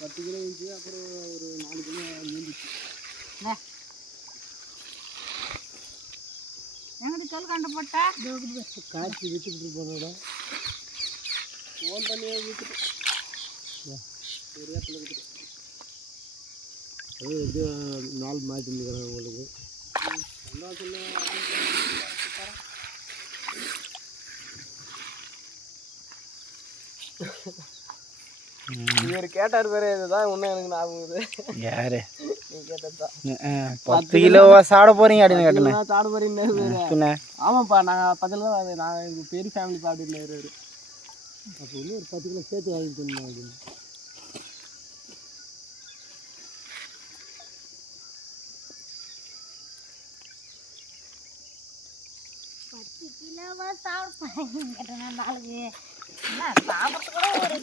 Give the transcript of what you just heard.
10 kilo இருந்துச்சு. அப்புறம் ஒரு 4 கிலோ நீந்துச்சு. எங்கிட்ட கல் கண்டு போட்டா காய்ச்சி விட்டுக்கிட்டு போனோட ஃபோன் பண்ணி விட்டுட்டு ஒரு இடத்துல விட்டுட்டு அது எப்படியோ நாள் மாற்றி நிற்கிறேன் உங்களுக்கு சந்தோஷம். இவர் கேட்டார் பேர் இதுதான் இன்னும் எனக்கு ஞாபகம். யாரு நீ கேட்டதுதான். 10 கிலோவா சாப்பிட போறீங்க அப்படின்னு கேட்டேன். சாப்பிட போறீங்க. ஆமாப்பா நாங்கள் 10 கிலோ நான் எங்கள் பெரிய ஃபேமிலி சாப்பிட்டு. அப்போ இன்னும் ஒரு 10 கிலோ சேர்த்து வாங்கிட்டு இருந்தோம் அப்படின்னு. 10 கிலோவா சாப்பிட போறீங்க கேட்டேன். நாளைக்கு என்ன சாப்பிட்றது கூட ஒரு